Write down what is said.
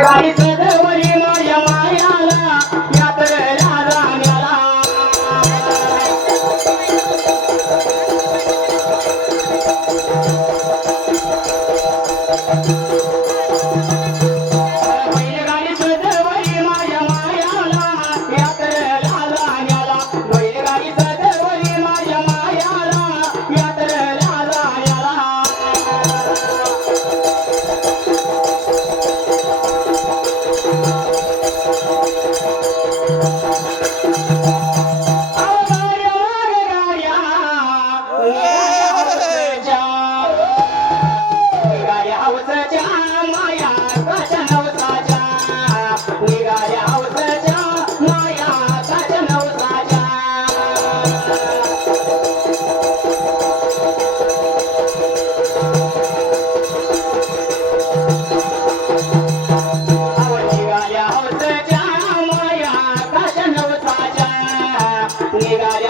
लाई सदवरी लायाला, या तरे लायाला, या तरे लायाला आएगा